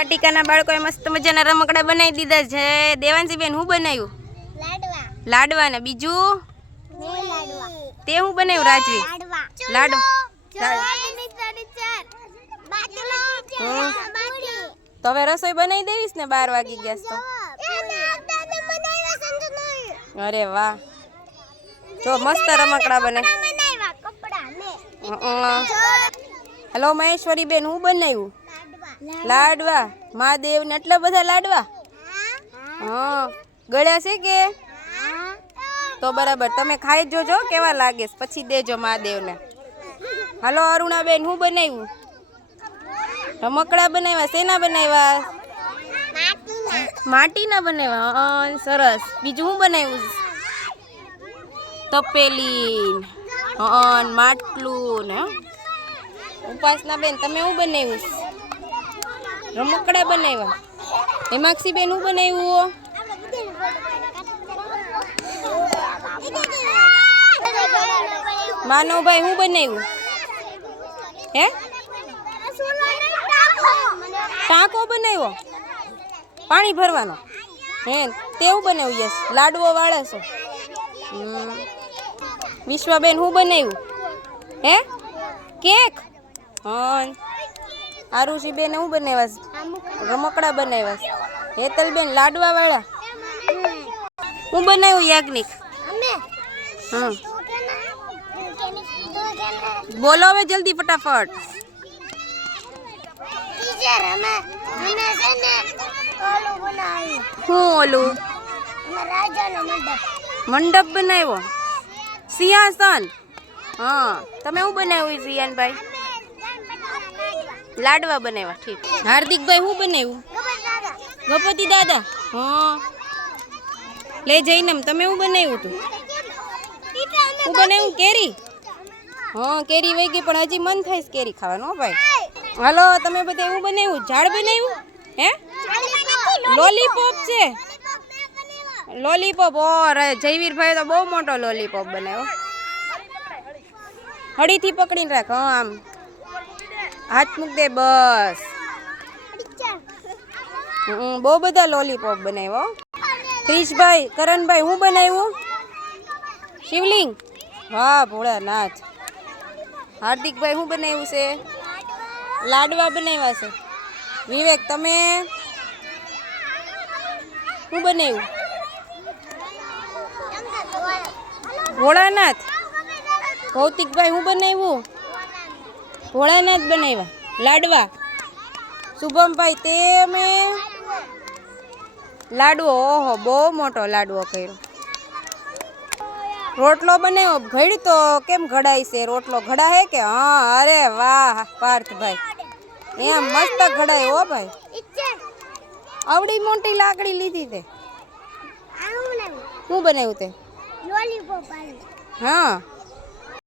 વાટિકાના બાળકોએ મસ્ત મજાના રમકડા બનાવી દીધા છે. દેવાંશીબેન હું બનાવ્યું? લાડવા. ને બીજું? તે હું બનાવ્યું રાજવી? લાડવા. તો હવે રસોઈ બનાવી દેવીશ ને બાર વાગી ગયા તો? અરે વાહ. જો મસ્ત રમકડા બને હેલો મહેશ્વરી બેન હું બનાવ્યું? લાડવા. મહાદેવ ને એટલા બધા લાડવા? હા. ગળ્યા છે કે? તો બરાબર, તમે ખાઈ જોજો કેવા લાગે પછી દેજો મહાદેવને. હાલો અરુણાબેન, હું બનાવ્યું? રમકડા બનાવ્યા, શેના બનાવ્યા? માટીના બનાવ્યા. સરસ. બીજું હું બનાવ્યું? તપેલી માટલું ને ઉપાસના બેન તમે હું બનાવ્યું? રમકડા બનાવ્યા. હેમાક્ષી બેન હું બનાવ્યું માનવભાઈ હું બનાવ્યું? હે? ટાંકો બનાવ્યો? પાણી ભરવાનો? હે તેવું બનાવ્યું? યસ, લાડવો વાળા છો. વિશ્વાબેન હું બનાવ્યું? હે? કેક? હા આરુષિબેન હું બનાવ્યા? રમકડા બનાવ્યા. હેતલબેન લાડવા વાળા હું બનાવ્યું યાજ્ઞિક? હા બોલો હવે જલ્દી ફટાફટ. હું ઓલું? મંડપ મંડપ બનાવ્યો. સિંહાસન. હા. તમે શું બનાવ્યું સિયાનભાઈ લાડવા બનાવ્યા, ઠીક. હાર્દિકભાઈ શું બનાવ્યું? ગણપતિ દાદા? હા. લે જઈને તમે શું બનાવ્યું હતું? શું બનાવ્યું? કેરી? હા, કેરી વહી ગઈ, પણ હજી મન થાય કેરી ખાવાનું, હો ભાઈ. હાલો, તમે બધા એવું બનાવ્યું? ઝાડ બનાવ્યું? હે? લોલીપોપ છે. લોલીપોપ ઓ જયવીરભાઈ તો બહુ મોટો લોલીપોપ બનાવ્યો. હળીથી પકડીને રાખ, હા, આમ. હાથ મૂક દે બસ. બહુ બધા લોલીપોપ બનાવ્યો ક્રિશભાઈ કરણભાઈ, હું બનાવ્યું? શિવલિંગ? વાહ ભોળાનાથ. હાર્દિકભાઈ શું બનાવ્યું છે? લાડવા બનાવ્યા છે. વિવેક, તમે? શું બનાવ્યું? ભોળાનાથ. ભૌતિકભાઈ, હું બનાવ્યું? ભોળાનાથ બનાવ્યા. લાડવા. શુભમભાઈ તે અમે લાડવો ઓહો બહુ મોટો લાડવો કર્યો. રોટલો બનાવ્યો. ઘડી તો કેમ ઘડાય છે? રોટલો ઘડાય કે? હા અરે વાહ પાર્થભાઈ. એમ મસ્ત ઘડાય હો ભાઈ. આવડી મોટી લાકડી લીધી તે. શું બનાવ્યું તે? હા.